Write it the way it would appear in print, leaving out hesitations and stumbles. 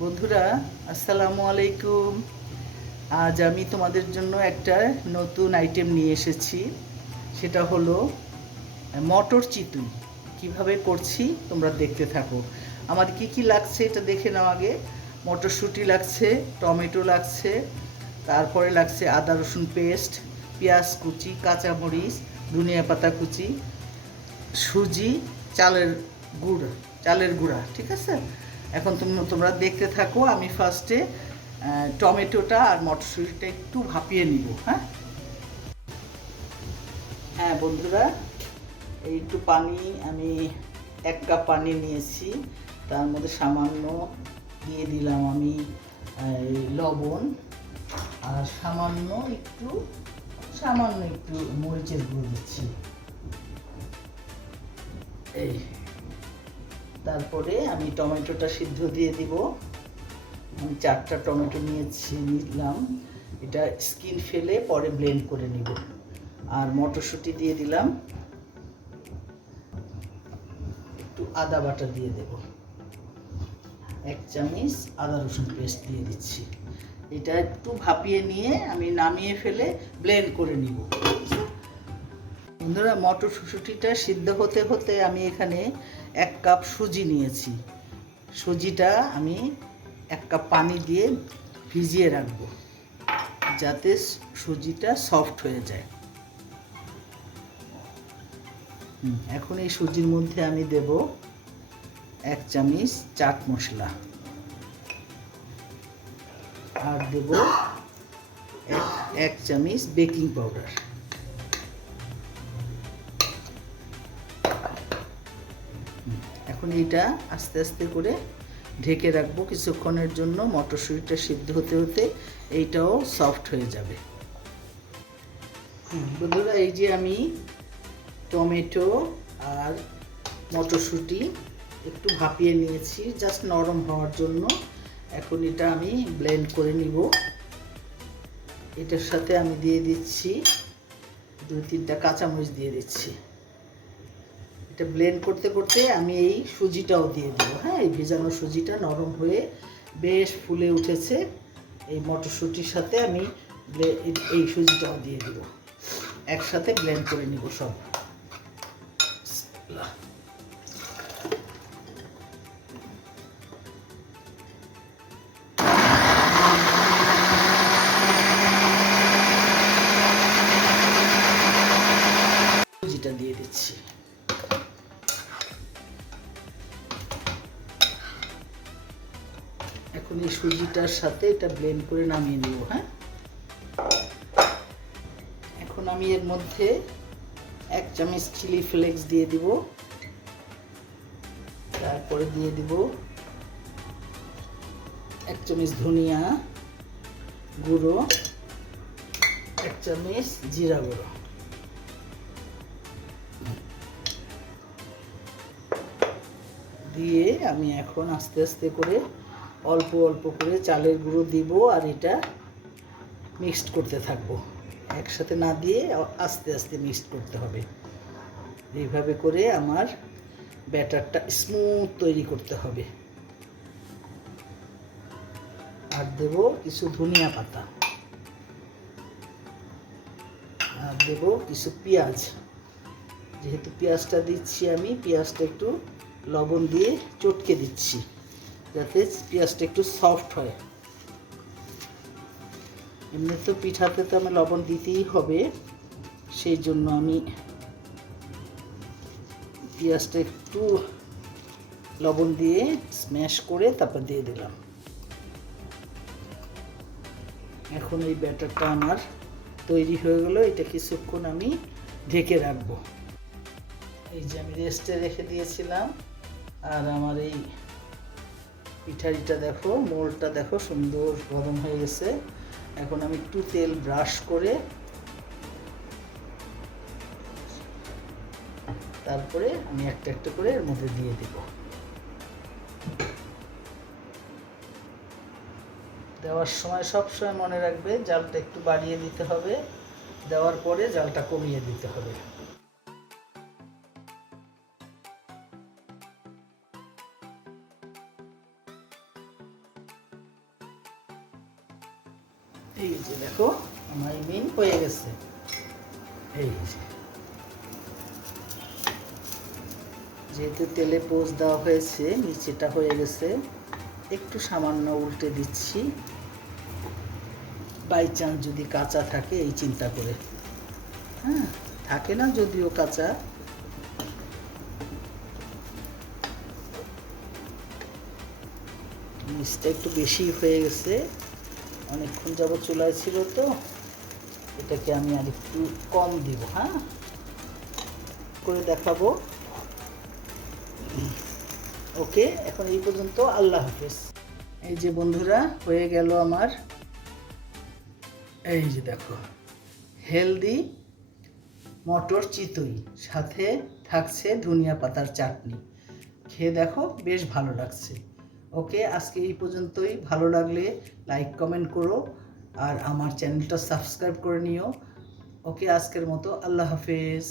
বন্ধুরা, আসসালামু আলাইকুম। আজ আমি তোমাদের জন্য একটা নতুন আইটেম নিয়ে এসেছি। সেটা হলো মটর চিতুই। কিভাবে করছি তোমরা দেখতে থাকো। আমার কি লাগছে এটা দেখে নাও আগে। মটরশুঁটি লাগছে, টমেটো লাগছে, তারপরে লাগছে আদা রসুন পেস্ট, পেঁয়াজ কুচি, কাঁচামরিচ, ধনিয়া পাতা কুচি, সুজি, চালের গুঁড়া। ঠিক আছে, এখন তোমরা দেখতে থাকো। আমি ফার্স্টে টমেটোটা আর মটরশুঁটিটা একটু ভাপিয়ে নিব। হ্যাঁ বন্ধুরা, এই একটু পানি, আমি 1 কাপ পানি নিয়েছি। তার মধ্যে সামান্য দিয়ে দিলাম আমি লবণ, আর সামান্য একটু মরিচের গুঁড়ো দিচ্ছি। এই তারপরে আমি টমেটোটা সিদ্ধ দিয়ে দিব। আমি 4টা টমেটো নিলাম। এটা স্কিন ফেলে পরে ব্লেন্ড করে নিব। আর মটরশুঁটি দিয়ে দিলাম, একটু আদা বাটা দিয়ে দেব, 1 চামচ আদা রসুন পেস্ট দিয়ে দিচ্ছি। এটা একটু ভাপিয়ে নিয়ে আমি নামিয়ে ফেলে ব্লেন্ড করে নিব। বন্ধুরা, মটরশুঁটিটা সিদ্ধ হতে হতে আমি এখানে 1 কাপ সুজি নিয়েছি। সুজিটা আমি 1 কাপ পানি দিয়ে ভিজিয়ে রাখবো, যাতে সুজিটা সফট হয়ে যায়। এখন এই সুজির মধ্যে আমি দেব 1 চামচ চাট মশলা, আর দেব 1 চামচ বেকিং পাউডার। এখন এইটা আস্তে আস্তে করে ঢেকে রাখবো কিছুক্ষণের জন্য। মটরশুঁটিটা সিদ্ধ হতে হতে এইটাও সফট হয়ে যাবে। বন্ধুরা, এই যে আমি টমেটো আর মটরশুঁটি একটু ভাপিয়ে নিয়েছি জাস্ট নরম হওয়ার জন্য। এখন এটা আমি ব্লেন্ড করে নিব। এটার সাথে আমি দিয়ে দিচ্ছি 2-3টা কাঁচামরিচ দিয়ে দিচ্ছি। এটা ব্লেন্ড করতে করতে আমি এই সুজিটাও দিয়ে দেব। এই ভেজানো সুজিটা নরম হয়ে বেশ ফুলে উঠেছে। এই মটরশুঁটির সাথে আমি এই সুজিটাও দিয়ে দেব। একসাথে ব্লেন্ড করে নিব সব। সুজিটা দিয়ে দিচ্ছি। এখন এই সুজিটার সাথে এটা ব্লেন্ড করে নামিয়ে নিব। এখন আমি এর মধ্যে 1 চামচ চিলি ফ্লেক্স দিয়ে দিব। তারপরে দিয়ে দিব 1 চামচ ধনিয়া গুঁড়ো, 1 চামচ জিরা গুঁড়ো দিয়ে আমি এখন আস্তে আস্তে করে অল্প অল্প করে চালের গুঁড়ো দিব, আর এটা মিক্সড করতে থাকবো। একসাথে না দিয়ে আস্তে আস্তে মিক্সড করতে হবে। এইভাবে করে আমার ব্যাটারটা স্মুথ তৈরি করতে হবে। আর দেব কিছু ধনিয়া পাতা, আর দেব কিছু পেঁয়াজ। যেহেতু পেঁয়াজটা দিচ্ছি, আমি পেঁয়াজটা একটু লবণ দিয়ে চটকে দিচ্ছি, যাতে পেঁয়াজটা একটু সফট হয়। এমনি তো পিঠাতে তো আমি লবণ দিতেই হবে, সেই জন্য আমি পেঁয়াজটা একটু লবণ দিয়ে স্ম্যাশ করে তারপর দিয়ে দিলাম। এখন এই ব্যাটারটা আমার তৈরি হয়ে গেল। এটা কিছুক্ষণ আমি ঢেকে রাখবো। এই যে আমি রেস্টে রেখে দিয়েছিলাম, আর আমার এই পিঠাটা দেখো, মোলটা দেখো সুন্দর গরম হয়ে গেছে। এখন আমি একটু তেল ব্রাশ করে তারপরে আমি একটা একটা করে এর মধ্যে দিয়ে দেব। দেওয়ার সময় সবসময় মনে রাখবে জালটা একটু বাড়িয়ে দিতে হবে, দেওয়ার পরে জালটা কমিয়ে দিতে হবে। এই যে দেখো আমার মিন হয়ে গেছে। এই যে যেহেতু তেলে পোস্ট দেওয়া হয়েছে, নিচেটা হয়ে গেছে, একটু সামান্য উল্টে দিচ্ছি, বাই চান্স যদি কাঁচা থাকে এই চিন্তা করে। হ্যাঁ, থাকে না যদিও কাঁচা। নিচটা একটু বেশি হয়ে গেছে, অনেকক্ষণ যাবত চুলায় ছিল তো, এটাকে আমি আর একটু কম দিব। হ্যাঁ, করে দেখাবো। ওকে, এখন এই পর্যন্ত, আল্লাহ হাফেজ। এই যে বন্ধুরা, হয়ে গেল আমার, এই যে দেখো হেলদি মটর চিতই, সাথে থাকছে ধনিয়া পাতার চাটনি। খেয়ে দেখো, বেশ ভালো লাগছে। ওকে, আজকে এই পর্যন্তই। ভালো লাগলে লাইক কমেন্ট করো আর আমার চ্যানেলটা সাবস্ক্রাইব করে নিও। ওকে, আজকের মতো আল্লাহ হাফেজ।